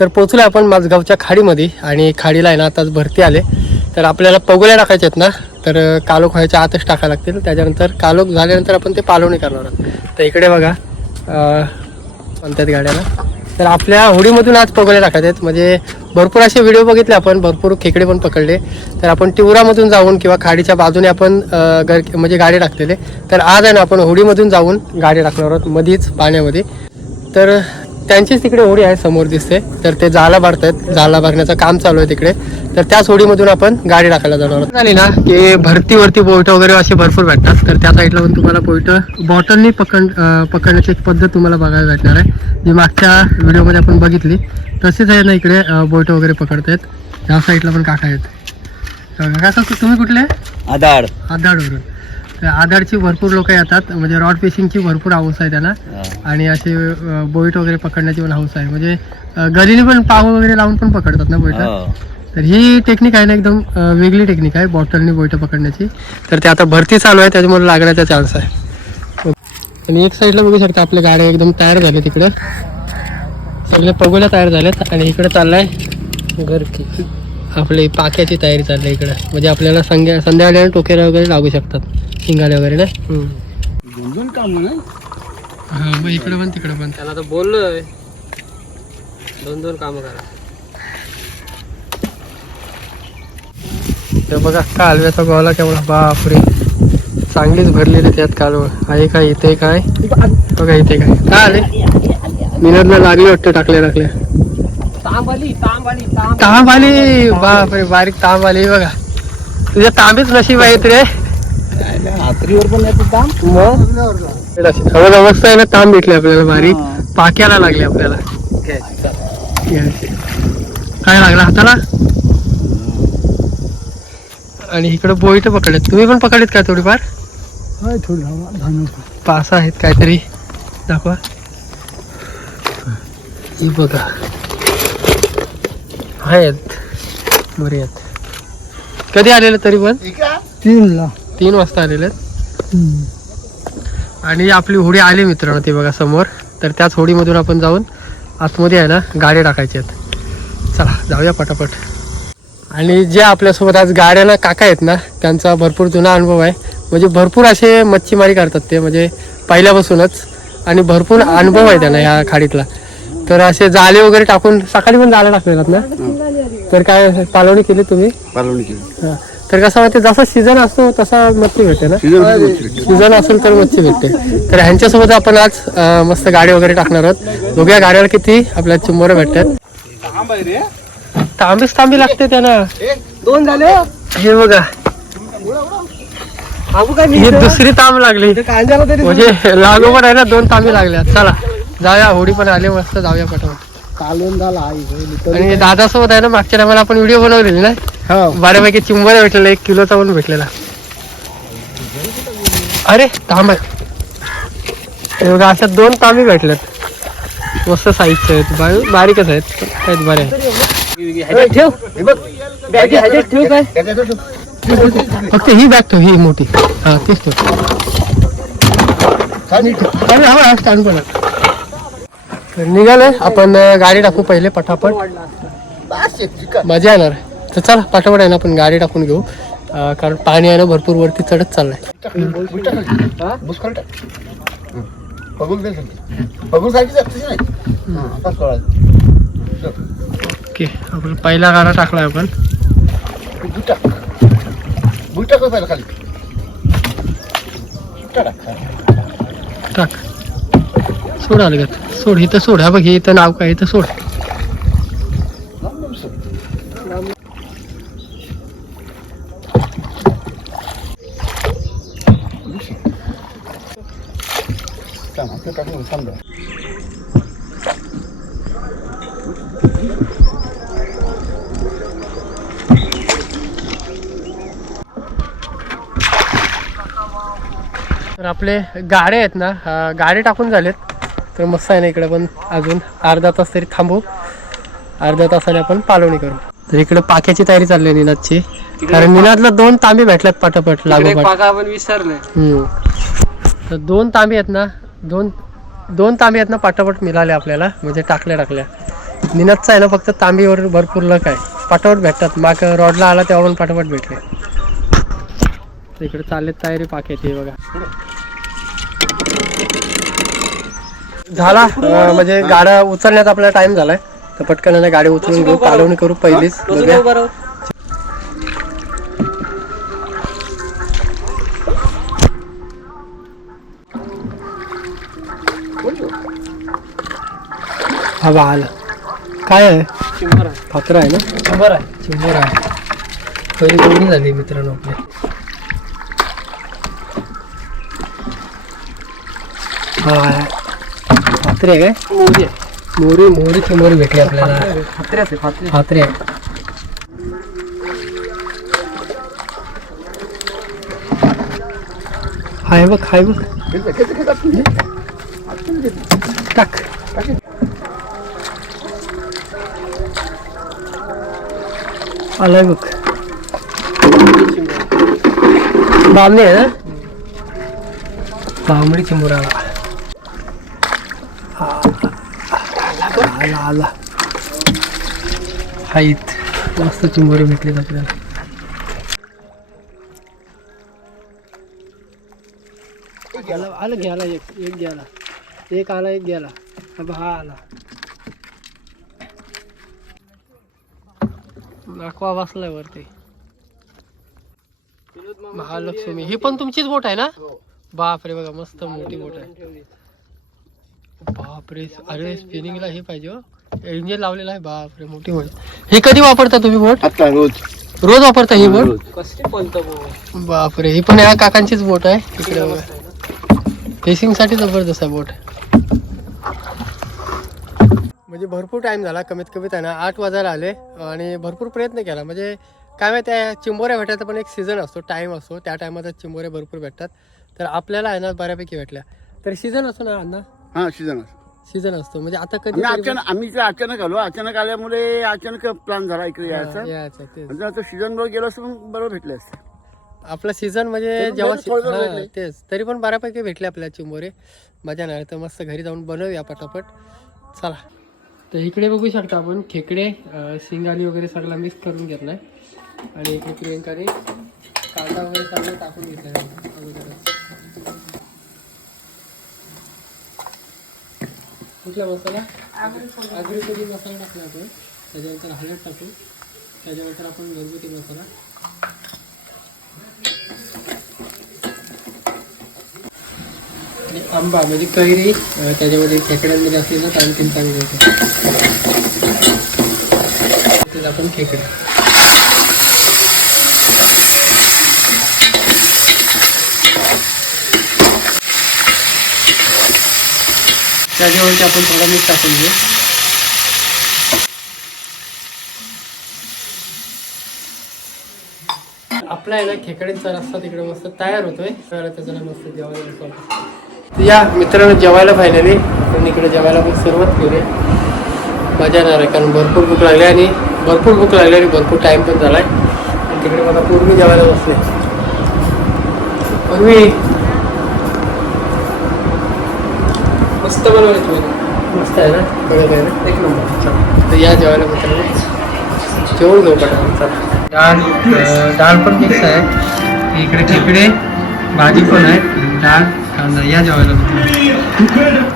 तर पोचलो आपण माझगावच्या खाडीमध्ये आणि खाडीला आहे ना आताच भरती आले. तर आपल्याला पगोल्या टाकायच्या आहेत ना तर कालोख व्हायच्या आतच टाकायला लागतील. त्याच्यानंतर कालोख झाल्यानंतर आपण ते पालवणी करणार आहोत. तर इकडे बघा म्हणतात गाड्याला. तर आपल्या होडीमधून आज पगोल्या टाकायचे आहेत. म्हणजे भरपूर असे व्हिडिओ बघितले आपण भरपूर खेकडे पण पकडले. तर आपण तिवरामधून जाऊन किंवा खाडीच्या बाजूने आपण म्हणजे गाडी टाकलेले. तर आज आहे ना आपण होडीमधून जाऊन गाडी टाकणार आहोत मधीच पाण्यामध्ये. तर त्यांचीच तिकडे होडी आहे समोर दिसते. तर ते जाला भरतायत. जाला भरण्याचं काम चालू आहे तिकडे. तर त्याच होडीमधून आपण गाडी टाकायला जाणार आहोत. झाली ना की भरतीवरती बोईट वगैरे असे भरपूर भेटतात. तर त्या साईडला पण तुम्हाला बोईट बॉटलनी पकड पकडण्याची एक पद्धत तुम्हाला बघायला भेटणार आहे. जी मागच्या व्हिडिओमध्ये आपण बघितली तसेच आहे ना इकडे बोईट वगैरे पकडतायत. ह्या साईडला पण काका आहेत. काका तुम्ही कुठले? आधार. आदाडवरून तर आदाडची भरपूर लोक येतात. म्हणजे रॉड फिशिंगची भरपूर हाऊस आहे त्यांना आणि असे बोईट वगैरे पकडण्याची पण हाऊस आहे. म्हणजे अ, गलीने पण पाव वगैरे लावून पण पकडतात ना बोईट? तर ही टेक्निक आहे ना एकदम वेगळी टेक्निक आहे बॉटलनी बोईट पकडण्याची. तर ते आता भरती चालू आहे त्याच्यामुळे लागण्याचा चान्स आहे. आणि एक साईडला बघू शकता आपल्या गाड्या एकदम तयार झाले तिकडे सगळे पगोल्या तयार झाल्यात आणि इकडे चाललाय घरकी. आपली पाक्याची तयारी चालली इकडे. म्हणजे आपल्याला संध्या संध्याकाळी टोकेरा वगैरे लागू शकतात. शिंगाले वगैरे ना दोन दोन काम ना हा मग इकडे पण तिकडे पण त्याला तर बोललोय. दोन दोन कामं करा. ते बघा कालव्याचा गोला केवढा बापरे. चांगलीच भरलेली त्यात कालव. आहे काय इथे काय? बघा इथे काय. काय आले? मिनतला लागले वाटतं टाकले टाकले. तांब आली बापरे बारीक तांब आली बघा. तुझ्या तांबीच नशीब आहेत रे. हातरीवर पण येतो काम? मग? अवस्था आहे ना भेटले आपल्याला बारीक पाक्याला लागले आपल्याला. काय लागला हाताला? आणि इकडे बोईट पकडलेत तुम्ही पण पकडलेत का थोडीफार? पाच आहेत काहीतरी. दाखवा. ही बघा. आहेत. बरी आहेत. कधी आलेले तरी पण? तीनला. तीन वाजता आलेले आहेत. आणि आपली होडी आली मित्रांनो ती बघा समोर. तर त्याच होडीमधून आपण जाऊन आतमध्ये आहे ना गाडी टाकायची आहेत. चला जाऊया पटापट. आणि जे आपल्यासोबत आज गाड्याला काका आहेत ना त्यांचा भरपूर जुना अनुभव आहे. म्हणजे भरपूर असे मच्छीमारी करतात ते म्हणजे पहिल्यापासूनच. आणि भरपूर अनुभव आहे त्यांना या खाडीतला. तर असे जाळे वगैरे टाकून सकाळी पण जाळे टाकलेलात ना? तर काय पालवणी केली तुम्ही? पालवणी केली. तर कसं माहिती जसा सीझन असतो तसा मच्छी भेटते ना. सीझन असेल तर मच्छी भेटते. तर ह्यांच्यासोबत आपण आज मस्त गाडी वगैरे टाकणार आहोत. दोघ्या गाड्यावर किती आपल्या चिंबोरं भेटतात. तांबीच तांबी लागते त्यांना. दोन झाले? हे बघा. ही दुसरी तांब लागली. म्हणजे लागोपाठ आहे ना दोन तांबी लागल्या चला जाऊया होडी पण आले मस्त जाऊया पटापट. आई आणि दादासोबत आहे ना मागच्या टायमाला आपण व्हिडिओ बनवलेली ना? हो. बऱ्यापैकी चिंबर भेटलेला एक किलोचा पण भेटलेला. अरे तांब आहे हे बघा अशा दोन तांबी भेटल्यात. मस्त साईजचे आहेत. बारीकच आहेत. आहेत बरे आहेत. ठेव. हे बघ. बॅग ह्याच्यात ठेव काय? फक्त ही बॅग ठेव ही मोठी. हा तीच ठेव. अरे हा हा स्टँड पण आहे. तर निघालोय आपण गाडी टाकू पहिले पटापट. मजा येणार. तर चला पटापट आहे ना आपण गाडी टाकून घेऊ. कारण पाणी आहे ना भरपूर वरती चढत चाललंय. ओके आपण पहिला गाडा टाकलाय आपण. टाक. सोड अलगत सोड इथं सोड. हा बघ हे इथं नाव काय इथं सोड. तर आपले गाड्या आहेत ना गाडे टाकून झालेत. तर मस्त आहे ना इकडे पण अजून अर्धा तास तरी थांबू. अर्ध्या तासाने आपण पालवणी करू. तर इकडे पाक्याची तयारी चालली आहे निनादची. कारण निनादला दोन तांबे भेटल्यात पटापट आपण विसरले हम्म. तर दोन तांबे आहेत ना दोन दोन तांबे आहेत ना पटापट मिळाले आपल्याला म्हणजे टाकल्या टाकल्या. निनादचा आहे ना फक्त तांबीवर भरपूर लक आहे. पाठवट भेटतात. माग रॉडला आला तेव्हा पण पाठवट भेटले. इकडे चालले तयारी पाक येते बघा. झाला. अं, म्हणजे गाड्या उचलण्यात आपल्याला टाइम झालाय. तर पटकन आहे गाडी उचलून घेऊ. कालवणी करू पहिलीच. बघूया. हा बा आला. काय आहे? फाकर आहे. ना? चिंबर आहे. चिंबर आहे. पहिली कोणी झाली मित्रांनो आपले. हा फात्रे आहे काय? मोरी. मोरी चिंबोरी भेटली आपल्याला. फात्रे आहे हाय बघ हाय बघ. टाक. आलाय बघ. बामणी आहे ना? बामणी चिंबोर आला आला. हाईत. मस्त चिंबोरे भेटलेत आपल्याला? आला आलं घ्यायला एक एक घ्यायला. एक आला एक गेला अब हा आला. नाकवा बसलाय वरती. महालक्ष्मी. ही पण तुमचीच बोट आहे ना? बापरे बघा मस्त मोठी बोट आहे. बापरे. अरे स्पिनिंगला हे पाहिजे हो. इंजिन लावलेलं आहे बापरे मोठी बोट हे कधी वापरता तुम्ही बोट आता रोज. रोज वापरता ही बोट बापरे ही पण या काकांचीच बोट आहे इकडे बघा. फेसिंगसाठी जबरदस्त आहे बोट म्हणजे भरपूर टाइम झाला कमीत कमीत आहे ना आठ वाजायला आले आणि भरपूर प्रयत्न केला. म्हणजे काय माहिती आहे चिंबोऱ्या भेटायचा पण एक सीझन असतो टाइम असतो. त्या टायमातच चिंबोऱ्या भरपूर भेटतात. तर आपल्याला आहे ना बऱ्यापैकी भेटल्या. तर सीझन असतो ना अण्णा? हा सीझन सीझन असतो. म्हणजे आता कधी आम्ही अचानक आम्ही इकडे अचानक आलो. अचानक आल्यामुळे अचानक प्लॅन झाला इकडे यायचा. यायचं तेच. म्हणजे आता सीझन बरोबर गेलो असं मग बरोबर भेटले असते. आपला सीझन म्हणजे जेव्हा बरेच थोडे थोडे हा, भेटले. तेच. तरी पण बऱ्यापैकी भेटले आपल्याला चिंबोरे. मजा नाही तर मस्त घरी जाऊन बनवूया पटापट. चला. तर इकडे बघू शकता आपण खेकडे अं, शिंगाली वगैरे सगळा मिक्स करून घेतलाय. आणि इकडे प्रियंकाने कांदा वगैरे सगळं टाकून घेतलाय. अगोदरच. कुठला मसाला? आगरी कधी मसाला टाकला आपण. त्याच्यानंतर हळद टाकू. त्याच्यानंतर आपण घरगुती मसाला. आंबा म्हणजे कैरी त्याच्यामध्ये खेकड्यांमध्ये असलेलं आणखीन चांगलं होतं आपण खेकडे. त्याच्यावरती आपण थोडा मीठ टाकून घेऊ. आपला आहे ना खेकड्यांचा रस्ता तिकडे मस्त तयार होतोय. तर त्याचा ना मस्त जेवायला या मित्रांनो जेवायला फायनली आपण इकडे जेवायला पण सुरुवात करूया. मजा येणार आहे कारण भरपूर भूक लागली आणि भरपूर भूक लागली आणि भरपूर टाइम पण झालाय. आणि तिकडे मला पूर्वी जेवायला बसले. पूर्वी मस्त बनवले तुम्ही मस्त आहे ना? कडक आहे ना? एक नंबर. तर या जेवायला मित्रांनो. जेवण घेऊ पटापट डाळ डाळ पण मिक्स आहे. इकडे खेकडे भाजी पण आहे. डाळ कांदा या जेवायला मित्रांनो.